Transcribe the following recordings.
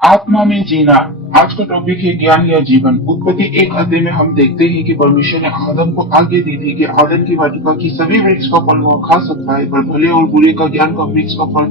आत्मा में जीना। आज का टॉपिक है ज्ञान या जीवन। उत्पत्ति 1 अध्याय में हम देखते हैं कि परमेश्वर ने आदम को आज्ञा दी थी कि आदम की वाटिका की सभी वृक्ष का फल वह खा सकता है, पर भले और बुरे का ज्ञान का वृक्ष का फल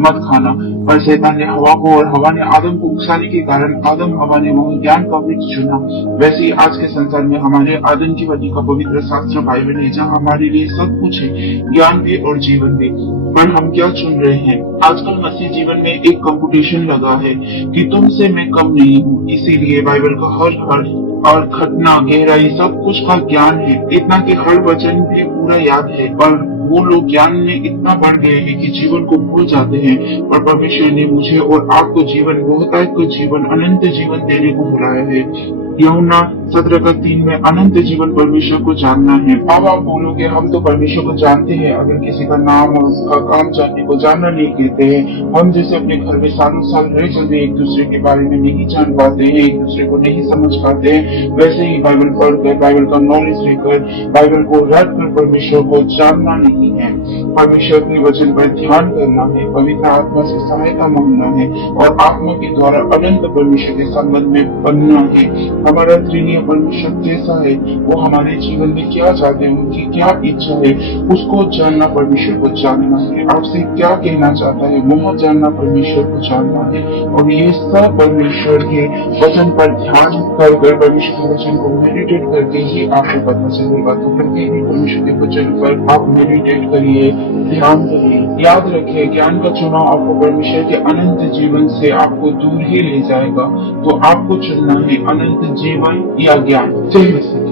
मत खाना। पर शैतान ने हवा को और हवा ने आदम को उकसाने के कारण आदम हवा ने वह ज्ञान का वृक्ष चुना। वैसे ही आज के संसार में हमारे आदम की वाटिका पवित्र शास्त्र बाइबल है, जहाँ हमारे लिए सब कुछ है, ज्ञान भी और जीवन भी। पर हम क्या चुन रहे हैं? आजकल मसीह जीवन में एक कंपटीशन लगा है कि तुमसे मैं कम नहीं हूँ, इसीलिए बाइबल का हर हर और घटना गहराई सब कुछ का ज्ञान है, इतना कि हर वचन भी पूरा याद है। और वो लोग ज्ञान में इतना बढ़ गए हैं कि जीवन को भूल जाते हैं। और परमेश्वर ने मुझे और आपको जीवन, बहुतायत को जीवन, अनंत जीवन देने को बुलाया है। यूहन्ना 17:3 में अनंत जीवन परमेश्वर को जानना है। अब आप बोलोगे हम तो परमेश्वर को जानते हैं, अगर किसी का नाम और उसका काम जानने को जानना नहीं कहते हैं। हम जैसे अपने घर में सालों साल रह चलते एक दूसरे के बारे में नहीं जान पाते हैं, एक दूसरे को नहीं समझ पाते हैं, वैसे ही बाइबल पढ़कर, बाइबल का नॉलेज लेकर, बाइबल को रट कर परमेश्वर को जानना नहीं है। परमेश्वर के वचन पर ध्यान करना है, पवित्र आत्मा से सहायता मांगना है और आत्मा के द्वारा अनंत परमेश्वर के संबंध में बनना है। हमारा त्रिनीय परमेश्वर कैसा है, वो हमारे जीवन में क्या चाहते हैं, उनकी क्या इच्छा है, उसको जानना, परमेश्वर को जानना है। आपसे क्या कहना चाहता है, वह जानना, परमेश्वर को जानना है। और ये सब परमेश्वर के वचन पर ध्यान कर परमेश्वर के वचन को मेडिटेट करके ही आपको पता चलेगा। तो प्रत्येक दिन परमेश्वर के वचन पर आप मेडिटेट करिए, ध्यान करिए। याद रखिए, ज्ञान का चुनाव आपको परमेश्वर के अनंत जीवन से आपको दूर ही ले जाएगा। तो आपको चुनना है अनंत जीवन या ज्ञान। जय मसीह।